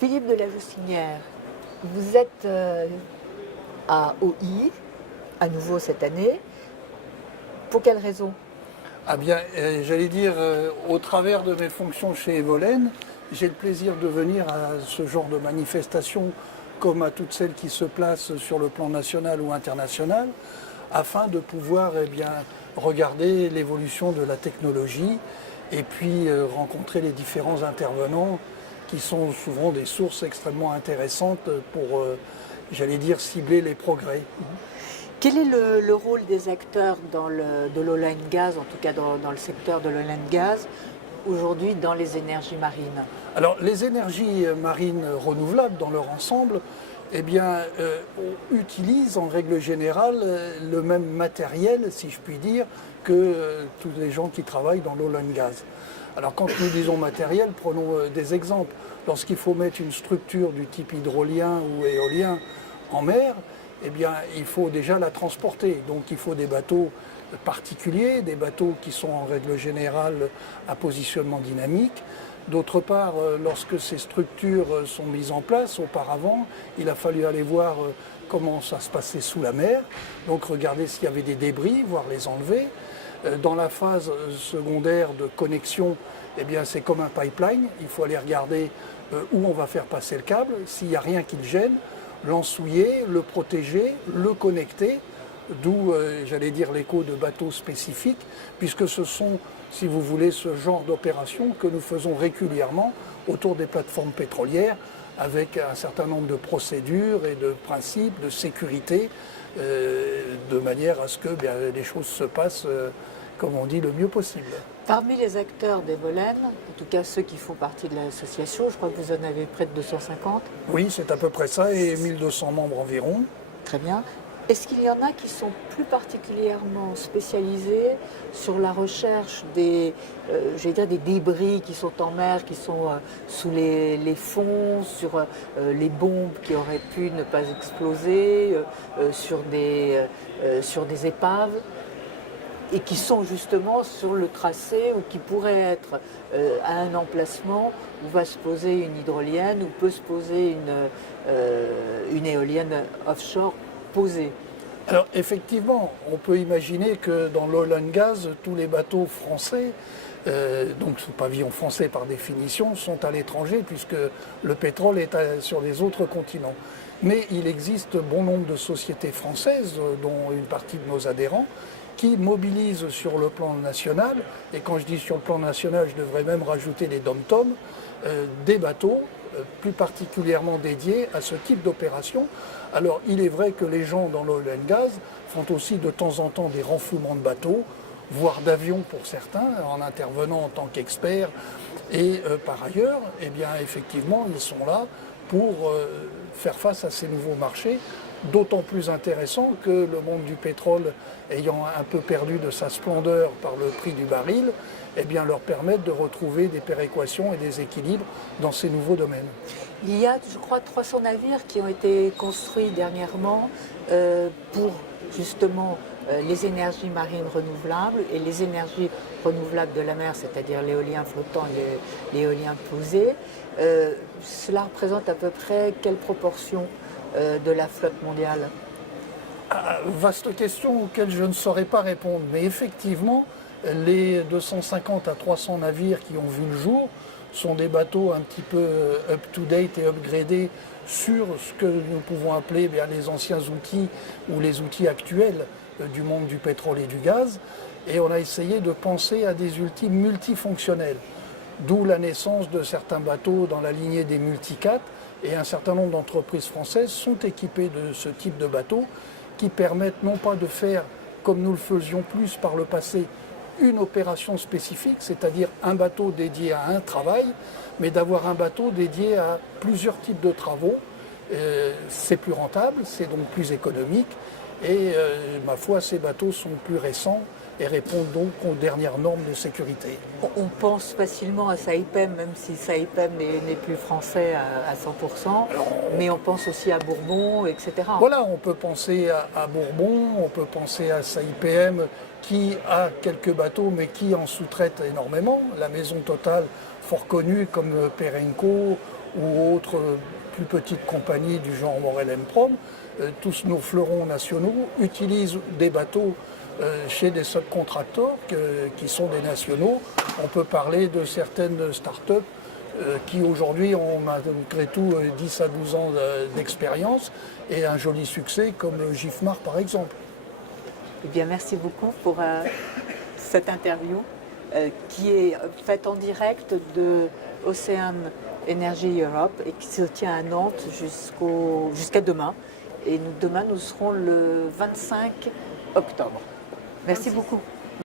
Philippe de la Joussinière, vous êtes à OI, à nouveau cette année. Pour quelle raison? Ah bien, j'allais dire, au travers de mes fonctions chez Evolène, j'ai le plaisir de venir à ce genre de manifestation, comme à toutes celles qui se placent sur le plan national ou international, afin de pouvoir regarder l'évolution de la technologie et puis rencontrer les différents intervenants qui sont souvent des sources extrêmement intéressantes pour, j'allais dire, cibler les progrès. Quel est le rôle des acteurs de l'oil and gas, en tout cas dans le secteur de l'oil and gas, aujourd'hui dans les énergies marines? Alors, les énergies marines renouvelables dans leur ensemble, utilisent en règle générale le même matériel, si je puis dire, que tous les gens qui travaillent dans l'oil and gas. Alors, quand nous disons matériel, prenons des exemples. Lorsqu'il faut mettre une structure du type hydrolien ou éolien en mer, il faut déjà la transporter. Donc il faut des bateaux particuliers, des bateaux qui sont en règle générale à positionnement dynamique. D'autre part, lorsque ces structures sont mises en place, auparavant, il a fallu aller voir comment ça se passait sous la mer, donc regarder s'il y avait des débris, voire les enlever. Dans la phase secondaire de connexion, c'est comme un pipeline, il faut aller regarder où on va faire passer le câble, s'il n'y a rien qui le gêne, l'ensouiller, le protéger, le connecter, d'où, j'allais dire, l'écho de bateaux spécifiques, puisque ce sont, si vous voulez, ce genre d'opérations que nous faisons régulièrement autour des plateformes pétrolières, avec un certain nombre de procédures et de principes de sécurité, de manière à ce que les choses se passent, comme on dit, le mieux possible. Parmi les acteurs d'Evolène, en tout cas ceux qui font partie de l'association, je crois que vous en avez près de 250. Oui, c'est à peu près ça, et 1200 membres environ. Très bien. Est-ce qu'il y en a qui sont plus particulièrement spécialisés sur la recherche des débris qui sont en mer, qui sont sous les fonds, sur les bombes qui auraient pu ne pas exploser, sur des épaves, et qui sont justement sur le tracé ou qui pourraient être à un emplacement où va se poser une hydrolienne ou peut se poser une éolienne offshore posée? Alors effectivement, on peut imaginer que dans l'oil and gas, tous les bateaux français, donc sous pavillon français par définition, sont à l'étranger puisque le pétrole est sur les autres continents. Mais il existe bon nombre de sociétés françaises, dont une partie de nos adhérents, qui mobilisent sur le plan national, et quand je dis sur le plan national, je devrais même rajouter les dom-toms, des bateaux plus particulièrement dédiés à ce type d'opération. Alors il est vrai que les gens dans l'oil and gas font aussi de temps en temps des renflouements de bateaux, voire d'avions pour certains, en intervenant en tant qu'experts. Et par ailleurs, effectivement, ils sont là pour faire face à ces nouveaux marchés, d'autant plus intéressant que le monde du pétrole, ayant un peu perdu de sa splendeur par le prix du baril, leur permettent de retrouver des péréquations et des équilibres dans ces nouveaux domaines. Il y a, je crois, 300 navires qui ont été construits dernièrement pour justement les énergies marines renouvelables et les énergies renouvelables de la mer, c'est-à-dire l'éolien flottant et l'éolien posé. Cela représente à peu près quelle proportion de la flotte mondiale? Vaste question auquel je ne saurais pas répondre, mais effectivement, les 250 à 300 navires qui ont vu le jour sont des bateaux un petit peu up-to-date et upgradés sur ce que nous pouvons appeler les anciens outils ou les outils actuels du monde du pétrole et du gaz. Et on a essayé de penser à des outils multifonctionnels, d'où la naissance de certains bateaux dans la lignée des multicat. Et un certain nombre d'entreprises françaises sont équipées de ce type de bateaux qui permettent non pas de faire, comme nous le faisions plus par le passé, une opération spécifique, c'est-à-dire un bateau dédié à un travail, mais d'avoir un bateau dédié à plusieurs types de travaux. C'est plus rentable, c'est donc plus économique, et ma foi, ces bateaux sont plus récents et répondent donc aux dernières normes de sécurité. On pense facilement à Saipem, même si Saipem n'est plus français à 100%, mais on pense aussi à Bourbon, etc. Voilà, on peut penser à Bourbon, on peut penser à Saipem, qui a quelques bateaux, mais qui en sous-traite énormément. La maison Total, fort connue comme Perenco ou autres plus petites compagnies du genre Morel Prom, tous nos fleurons nationaux utilisent des bateaux chez des subcontracteurs qui sont des nationaux. On peut parler de certaines start-up qui aujourd'hui ont malgré tout 10 à 12 ans d'expérience et un joli succès comme Gifmar par exemple. Eh bien, merci beaucoup pour cette interview qui est faite en direct de Ocean Energy Europe et qui se tient à Nantes jusqu'à demain. Et demain, nous serons le 25 octobre. Merci beaucoup.